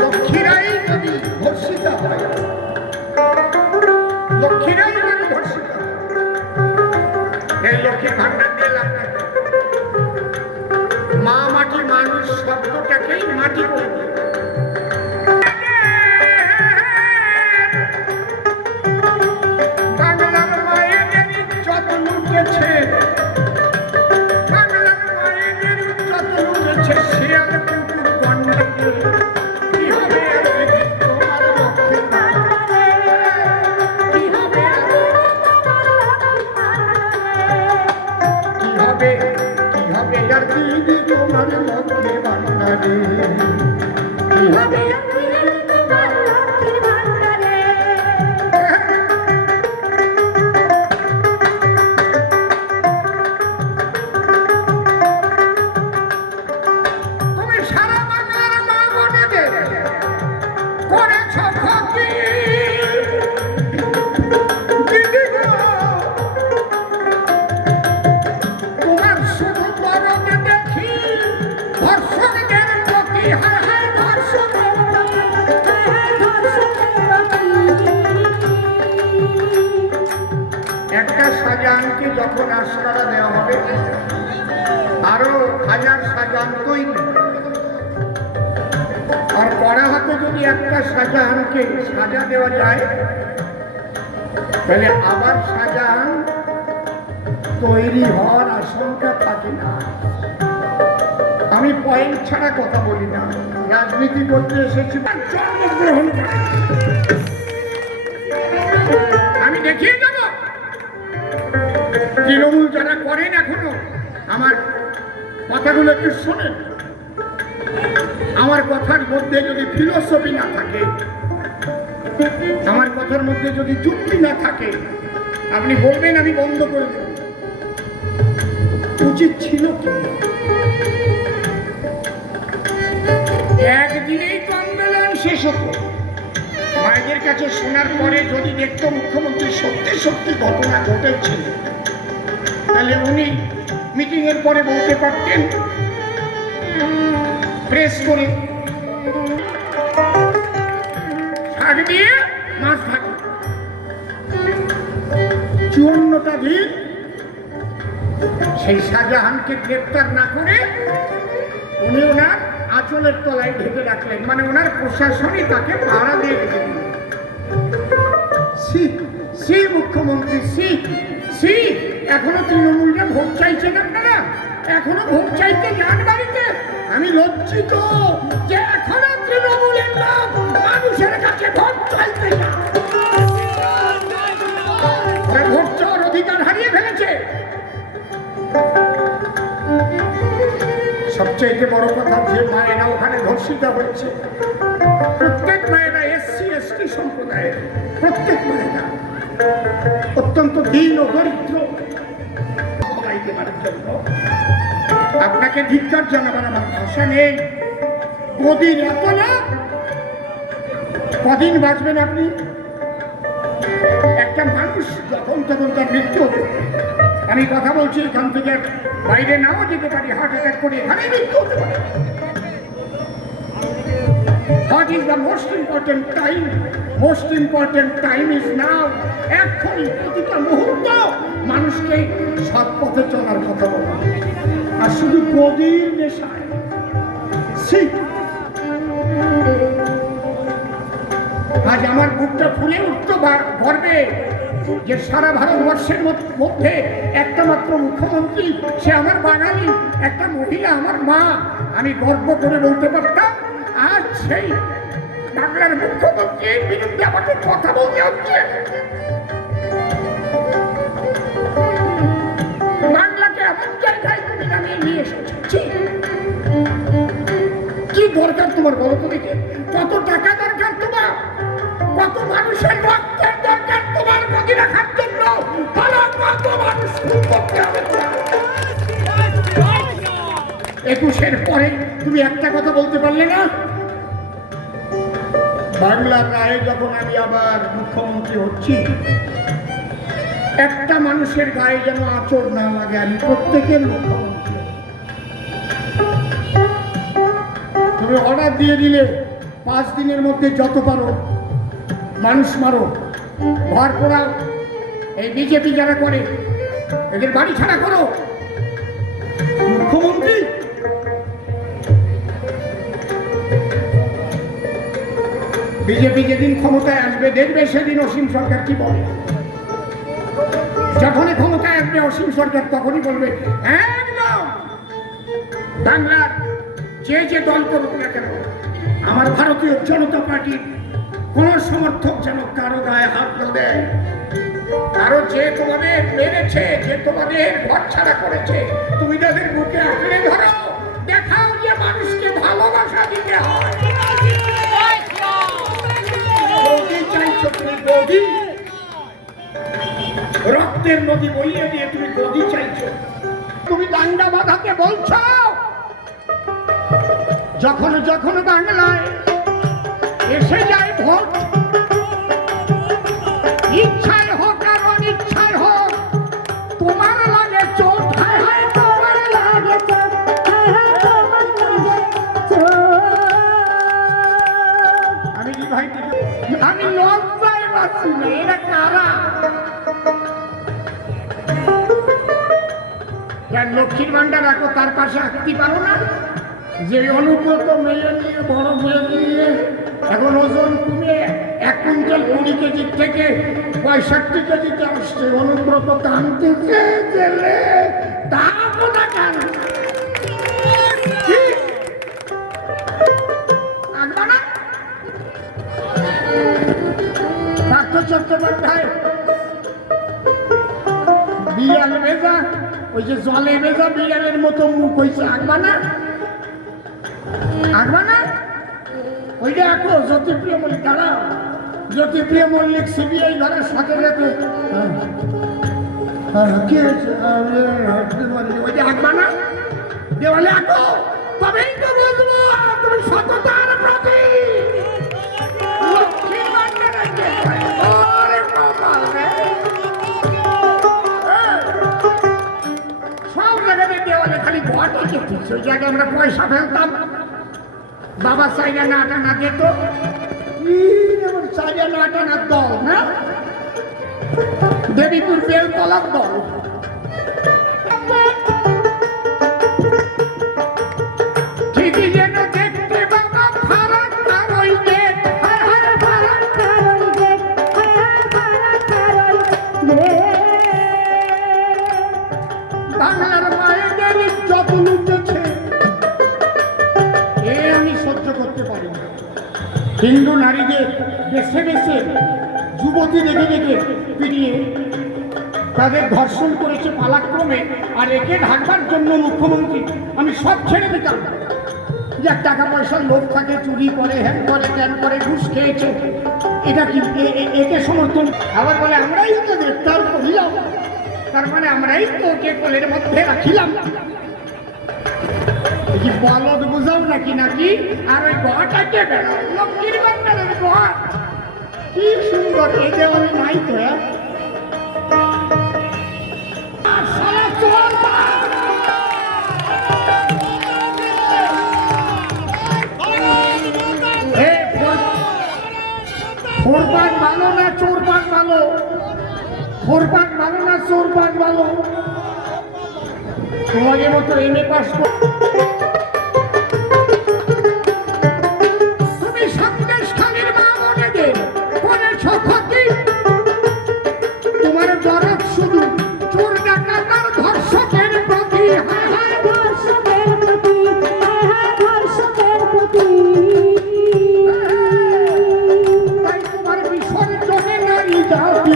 লক্ষ্মীরাই যদি ধর্ষিতা হয়, লক্ষ্মীরাই যদি ধর্ষিতা হয়, এই লক্ষ্মী ভান্ডার দিয়ে লাভ নাই। মা মাটি মানুষ শব্দটাকেই মাটি করে দেয়। বাংলার মায়েদের যত লুটেছে, বাংলার মায়েদের যত লুটেছে, শিয়াল কুকুর গন্ডাকে কি হবে তোমার লক্ষ্মী ভান্ডারে? কি হবে, কি হবে, কি হবে আর দিদি তোমার লক্ষ্মী ভান্ডারে? কি হবে শাহজাহানকে যখন আশকারা দেওয়া হবে, আরো হাজার শাহজাহান তৈরি, আর পরে হাতে যদি একটা শাহজাহানকে সাজা দেওয়া যায়, তাহলে আবার শাহজাহান তৈরি হওয়ার আশঙ্কা থাকে না। আমি পয়েন্ট ছাড়া কথা বলি না, রাজনীতি করতে এসেছি, জন্মগ্রহণ আমি দেখিয়ে দেব। তৃণমূল যারা করেন এখনো, আমার কথাগুলো একটু শোনেন। আমার কথার মধ্যে যদি ফিলোসফি না থাকে, আমার কথার মধ্যে যদি যুক্তি না থাকে, আপনি বলবেন আমি বন্ধ করে দেব। উচিত ছিল কি? একদিনেই তো আন্দোলন শেষ হতো। মায়েদের কাছে শোনার পরে যদি দেখতো মুখ্যমন্ত্রী সত্যি সত্যি ঘটনা ঘটেছে, তাহলে উনি মিটিং এর পরে বলতে পারতেন প্রেস করে, শাক দিয়ে মাছ থাকে। 54টা দিন সেই শাহজাহানকে গ্রেপ্তার না করে উনি ওনার আঁচলের তলায় ঢেকে রাখলেন, মানে ওনার প্রশাসনই তাকে পাহারা দিয়ে রেখে দিল। সি মুখ্যমন্ত্রী, সি এখনো তৃণমূলকে ভোট চাইছেন আপনারা, এখনো ভোট চাইতে যান বাড়িতে। আমি লজ্জিত যে এখনো তৃণমূলের লোক মানুষের কাছে ভোট চাইতে যান। ভোট চাওয়ার অধিকার হারিয়ে ফেলেছে। সবচেয়ে বড় কথা, যে মায়েরা ওখানে ধর্ষিতা হচ্ছে, প্রত্যেক মায়েরা SC ST সম্প্রদায়ের, প্রত্যেক মায়েরা অত্যন্ত দীন ও দরিদ্র। আপনাকে ধিক্কার জানাবার আমার ভাষা নেই। কদিন এত না, কদিন বাঁচবেন আপনি? একটা মানুষ যখন তখন তার মৃত্যু হবে। আমি কথা বলছি এখান থেকে বাইরে নাও যেতে পারি, হার্ট অ্যাটাক করে এখানেই মৃত্যু হতে পারে। What is the most important time? Most important time is now. এখনই প্রতিটা মুহূর্ত মানুষকে সৎ পথে চলার কথা বলা, আর শুধু গদির নেশায়। আজ আমার বুকটা ফুলে উঠতো গর্বে যে সারা ভারতবর্ষের মধ্যে একটা মাত্র মুখ্যমন্ত্রী, সে আমার বাঙালি, একটা মহিলা আমার মা। আমি গর্ব করে বলতে পারতাম আজ সেই বাংলার মুখ্যমন্ত্রীর বিরুদ্ধে আমাকে কথা বলতে হচ্ছে। বাংলাকে এমন জায়গায় তুমি নামিয়ে নিয়ে এসেছি। কি দরকার তোমার বলো তো দেখে? কত টাকা দরকার তোমার? কত মানুষের রক্তের দরকার তোমার গদি রাখার জন্য? কত মানুষ করতে হবে? 21-এর পরে তুমি একটা কথা বলতে পারলে না? বাংলার রায়ে যখন আমি আবার মুখ্যমন্ত্রী হচ্ছি, একটা মানুষের গায়ে যেন আঁচড় না লাগে। আমি প্রত্যেকের মুখ্যমন্ত্রী, তবে অর্ডার দিয়ে দিলে 5 দিনের মধ্যে যত পারো মানুষ মারো, ঘর পোড়াও। এই বিজেপি যারা করে এদের বাড়ি ছাড়া করো। মুখ্যমন্ত্রী বিজেপি যেদিন ক্ষমতায় আসবে দেখবে সেদিন অসীম সরকার কি বলে। যখনই ক্ষমতায় আসবে অসীম সরকার তখনই বলবে একদম বাংলার যে যে দল করুক না কেন আমার ভারতীয় জনতা পার্টির কোন সমর্থক যেন কারো গায়ে হাত না দেয়। কারো যে তোমাদের মেরেছে, যে তোমাদের ঘর ছাড়া করেছে, তুমি তাদের বুকে আঁকড়ে ধরো, দেখাও যে মানুষকে ভালোবাসা দিতে হয়। গদি চাইছো তুমি, গদি রক্তের নদী বইয়ে দিয়ে তুমি গদি চাইছো। তুমি দাঙ্গা বাঁধাতে বলছো। যখন যখন বাংলায় এসে যায় ভোট, ইচ্ছায় হোক আর অনিচ্ছায় হোক, তোমার লাগে চোট, তোমার লাগে চোট, আমি কি ভাই আমি লজ্জায় পাচ্ছি না। এরা কারা? লক্ষ্মীর ভান্ডার রাখো, তার পাশে আঁকতে পারো না? যে অনুব্রত মেয়ে নিয়ে বড় মেয়ে নিয়ে এখন ওজন কমে 1 কুইন্টাল 20 কেজির থেকে 65 কেজিতে আসছে, অনুব্রত কাঁদতেছে গেলে তাও না কেন পার্থ চট্টোপাধ্যায় বিড়াল ভেজা, ওই যে জলে ভেজা বিড়ালের মতো মুখ হয়েছে, আঁকবা না? আঁকবা না? ওইটা আঁকো। জ্যোতিপ্রিয় মল্লিক, দাঁড়া। জ্যোতিপ্রিয় মল্লিক সিবিআই ঘরের সাথে রেখে কি হয়েছে ওইটা আঁকবা না? দেওয়ালে আঁকো, তবেই তো বুঝবো তুমি সততার প্রতি। লক্ষ্মীর ভান্ডারে ওরে কপাল রে। সব জায়গায় দেওয়ালে খালি ঘর লিখেছিস, ওই জায়গায় আমরা পয়সা ফেলতাম। বাবা চাইনা না টানা যেত, চাইনা না টানার দল না, দেবীপুর বেলতলার দল। ঠিকই যেন দেখতে বাবা ফারাক আর ওই গেট, বাংলার মায়েদের যত লুটেছে এ আমি সহ্য করতে পারি না। হিন্দু নারীদের বেছে বেছে যুবতী দেখে দেখে পিটিয়ে তাদের ধর্ষণ করেছে পালাক্রমে, আর একে ঢাকবার জন্য মুখ্যমন্ত্রী আমি সব ছেড়ে দিতাম। যার টাকা পয়সার লোভ থাকে, চুরি করে, হ্যান করে, ত্যান করে, ঘুষ খেয়েছে, এটা কি একে সমর্থন? আবার বলে আমরাই তো গ্রেপ্তার করিলাম, তার মানে আমরাই তো ওকে কোলের মধ্যে রাখিলাম। কি বলদ বুঝাও নাকি নাকি? আর ওই গড়টাকে বেড়াও, লক্ষ্মীর ভান্ডারের গড় কি সুন্দর, এই দেওয়ালে নাই তো। ফোরপাট ভালো না চোরপাট ভালো? ফোরপাট ভালো না চোরপাট ভালো? তোমাদের মতো এমএ পাস তুমি সন্দেশখালীর মা বোনেদের করেছ ক্ষতি। তোমার দরদ শুধু চোর ডাকাতার ধর্ষকের প্রতি, ধর্ষকের প্রতি, ধর্ষকের প্রতি। তাই তোমার বিসর্জনে নারী জাতি